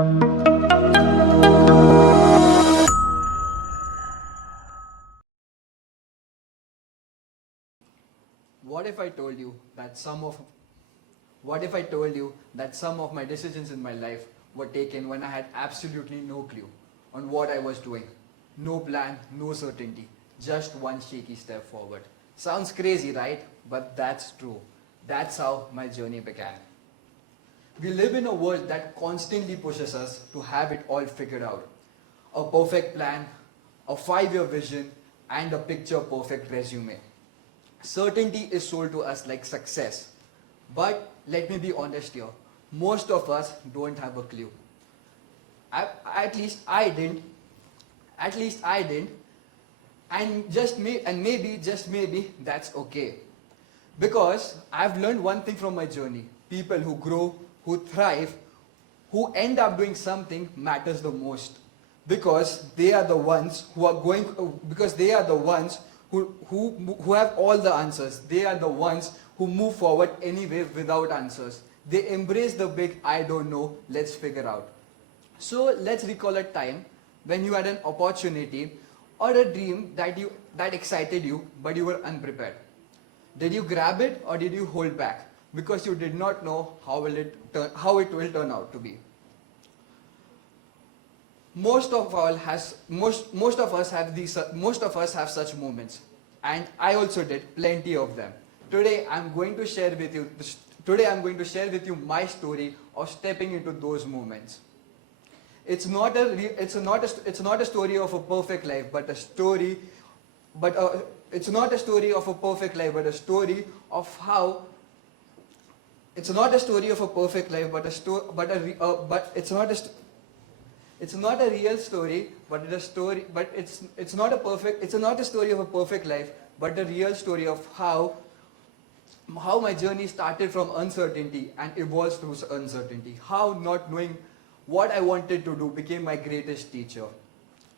What if I told you that some of what if I told you that some of my decisions in my life were taken when I had absolutely no clue on what I was doing? No plan, no certainty, just one shaky step forward. Sounds crazy, right? But that's true. That's how my journey began. We live in a world that constantly pushes us to have it all figured out. A perfect plan, a 5-year vision, and a picture perfect resume. Certainty is sold to us like success. But let me be honest here. Most of us don't have a clue. At least I didn't. At least I didn't. And maybe, just maybe, that's okay. Because I've learned one thing from my journey. People who grow, who thrive, who end up doing something matters the most. Because they are the ones who are going, because they are the ones who have all the answers. They are the ones who move forward anyway without answers. They embrace the big I don't know, let's figure out. So let's recall a time when you had an opportunity or a dream that excited you but you were unprepared. Did you grab it or did you hold back because you did not know how it will turn out to be? Most of us have such moments, and I also did plenty of them. Today I'm going to share with you my story of stepping into those moments. It's not a story of a perfect life, but a story but it's not a story of a perfect life, but a story of how it's not a story of a perfect life, but a sto- but a re- but it's not a st- it's not a real story, but it's a story. But it's not a story of a perfect life, but a real story of how my journey started from uncertainty and evolves through uncertainty. How not knowing what I wanted to do became my greatest teacher.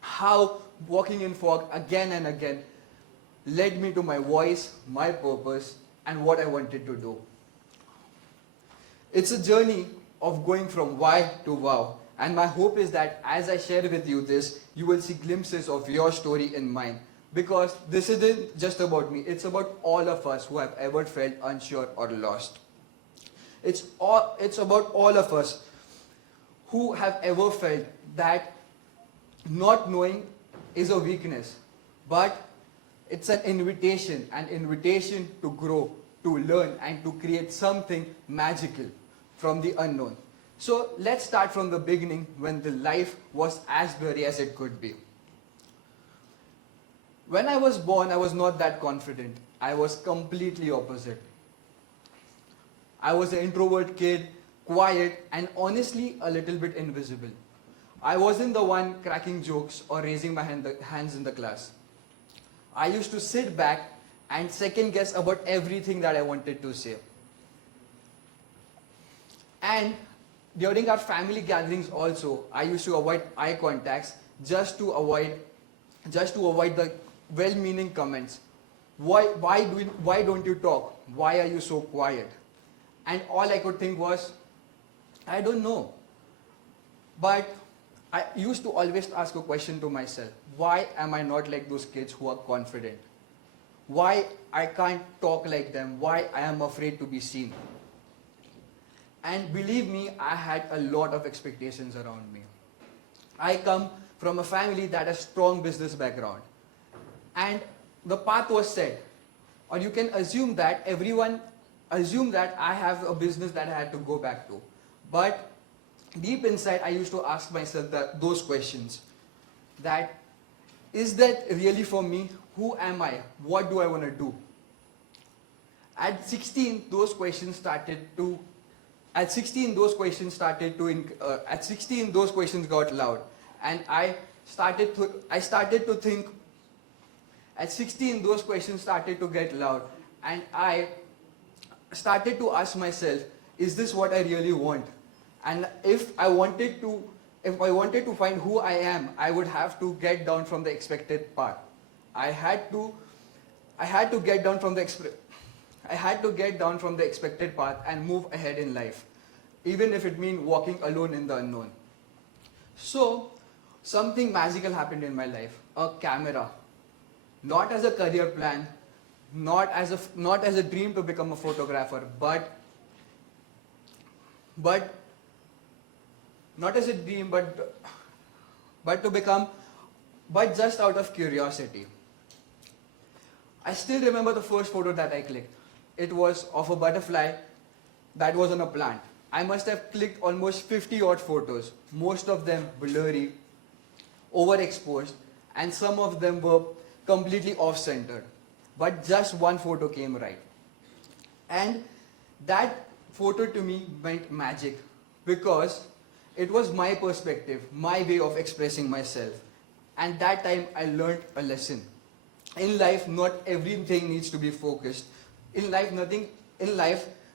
How walking in fog again and again led me to my voice, my purpose, and what I wanted to do. It's a journey of going from why to wow. And my hope is that as I share with you this, you will see glimpses of your story in mine. Because this isn't just about me, it's about all of us who have ever felt unsure or lost. It's about all of us who have ever felt that not knowing is a weakness, but it's an invitation to grow, to learn, and to create something magical from the unknown. So let's start from the beginning when the life was as blurry as it could be. When I was born, I was not that confident. I was completely opposite. I was an introvert kid, quiet, and honestly a little bit invisible. I wasn't the one cracking jokes or raising my hands in the class. I used to sit back and second guess about everything that I wanted to say. And during our family gatherings also, I used to avoid eye contacts just to avoid the well-meaning comments. Why don't you talk? Why are you so quiet? And all I could think was, I don't know. But I used to always ask a question to myself. Why am I not like those kids who are confident? Why I can't talk like them? Why I am afraid to be seen? And believe me, I had a lot of expectations around me. I come from a family that has strong business background. And the path was set. Or you can assume that everyone assumed that I have a business that I had to go back to. But deep inside, I used to ask myself those questions. That, is that really for me? Who am I? What do I want to do? At 16, those questions started to at 16 those questions started to at 16 those questions got loud, and I started to think. At 16 those questions started to get loud, and I started to ask myself, is this what I really want? And if I wanted to find who I am, I would have to get down from the expected path. I had to get down from the expected path and move ahead in life, even if it meant walking alone in the unknown. So, something magical happened in my life. A camera. Not as a career plan, not as a dream to become a photographer, but not as a dream, but to become, but just out of curiosity. I still remember the first photo that I clicked. It was of a butterfly that was on a plant. I must have clicked almost 50 odd photos, most of them blurry, overexposed, and some of them were completely off-centered. But just one photo came right. And that photo to me meant magic because it was my perspective, my way of expressing myself. And that time I learned a lesson. In life, not everything needs to be focused. In life,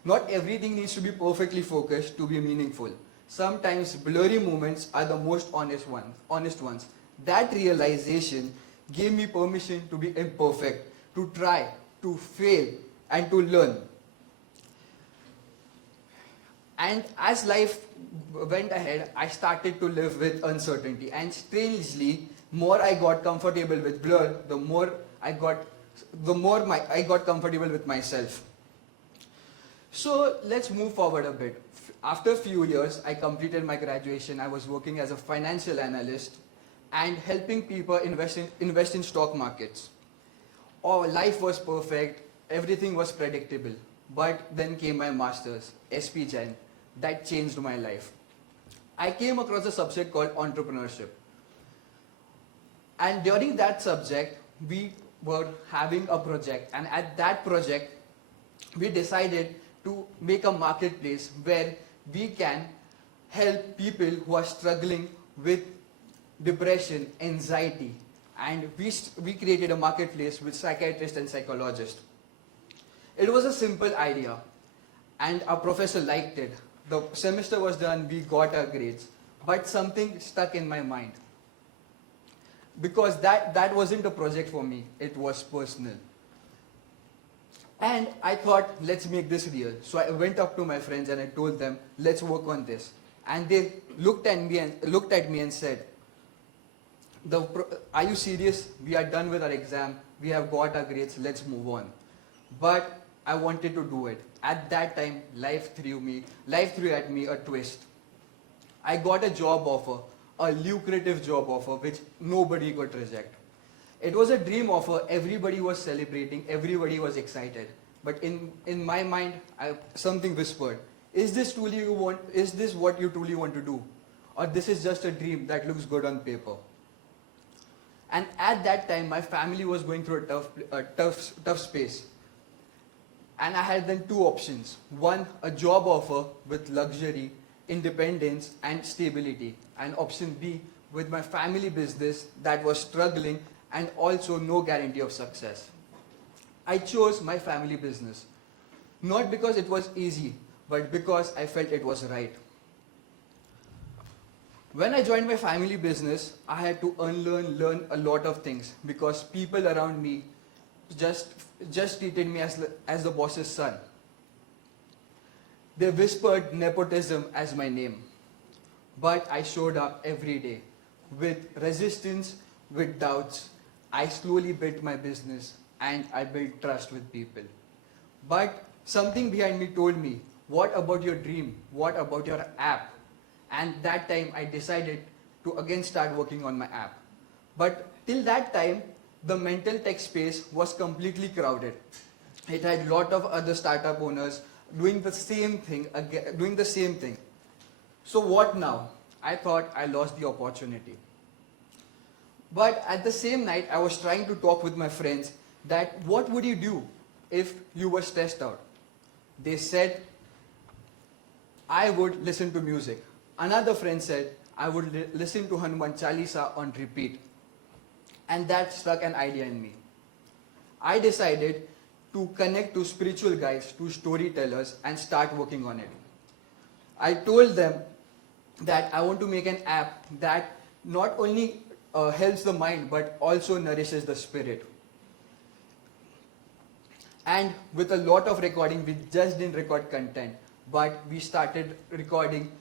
not everything needs to be perfectly focused to be meaningful. Sometimes blurry moments are the most honest ones. That realization gave me permission to be imperfect, to try, to fail, and to learn. And as life went ahead, I started to live with uncertainty. And strangely, more I got comfortable with blur, I got comfortable with myself. So let's move forward a bit. After a few years, I completed my graduation. I was working as a financial analyst and helping people invest in stock markets. Oh, life was perfect, everything was predictable. But then came my master's, SP Jain, that changed my life. I came across a subject called entrepreneurship. And during that subject, we were having a project. And at that project, we decided to make a marketplace where we can help people who are struggling with depression, anxiety. And we created a marketplace with psychiatrists and psychologists. It was a simple idea, and our professor liked it. The semester was done, we got our grades, but something stuck in my mind. Because that wasn't a project for me, it was personal. And I thought, let's make this real. So I went up to my friends and I told them, let's work on this. And they looked at me and said, are you serious? We are done with our exam, we have got our grades, let's move on. But I wanted to do it. At that time, life threw at me a twist. I got a job offer, a lucrative job offer which nobody could reject. It was a dream offer, everybody was celebrating, everybody was excited. But in my mind, something whispered, is this what you truly want to do? Or this is just a dream that looks good on paper? And at that time, my family was going through a tough space. And I had then two options. One, a job offer with luxury, independence, and stability. And option B, with my family business that was struggling and also no guarantee of success. I chose my family business. Not because it was easy, but because I felt it was right. When I joined my family business, I had to learn a lot of things because people around me just treated me as the boss's son. They whispered nepotism as my name. But I showed up every day with resistance, with doubts. I slowly built my business and I built trust with people. But something behind me told me, what about your dream? What about your app? And that time I decided to again start working on my app. But till that time, the mental tech space was completely crowded. It had a lot of other startup owners doing the same thing. So what now? I thought I lost the opportunity. But at the same night, I was trying to talk with my friends that what would you do if you were stressed out? They said, I would listen to music. Another friend said, I would listen to Hanuman Chalisa on repeat. And that struck an idea in me. I decided to connect to spiritual guides, to storytellers, and start working on it. I told them that I want to make an app that not only helps the mind, but also nourishes the spirit. And with a lot of recording, we just didn't record content, but we started recording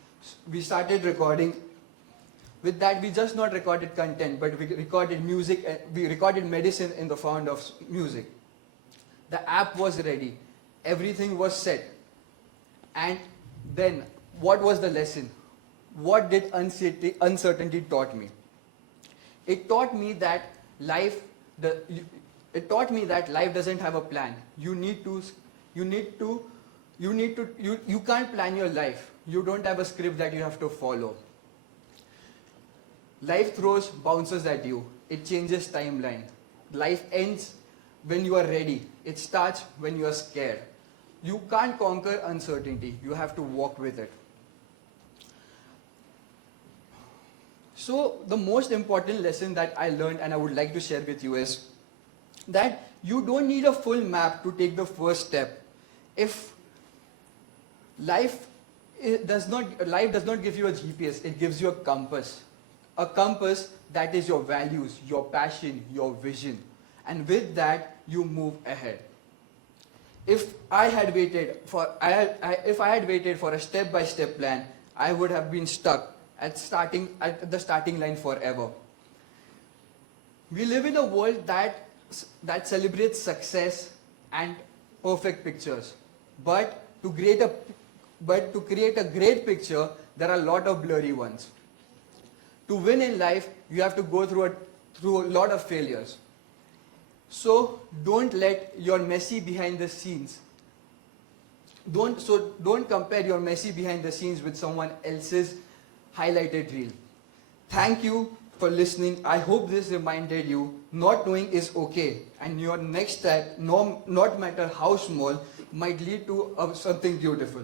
With that, we just not recorded content, but we recorded music, we recorded medicine in the form of music. The app was ready, everything was set. And then, what was the lesson? What did uncertainty taught me? It taught me that life, it taught me that life doesn't have a plan. You can't plan your life. You don't have a script that you have to follow. Life throws bounces at you. It changes timeline. Life ends when you are ready. It starts when you are scared. You can't conquer uncertainty. You have to walk with it. So the most important lesson that I learned and I would like to share with you is that you don't need a full map to take the first step. If life does not give you a GPS, it gives you a compass. A compass that is your values, your passion, your vision. And with that, you move ahead. If I had waited for a step-by-step plan, I would have been stuck at the starting line forever. We live in a world that celebrates success and perfect pictures. But to create a great picture, there are a lot of blurry ones. To win in life, you have to go through a lot of failures. So don't let your messy behind the scenes. Don't compare your messy behind the scenes with someone else's highlighted reel. Thank you for listening. I hope this reminded you not knowing is okay, and your next step, not matter how small, might lead to something beautiful.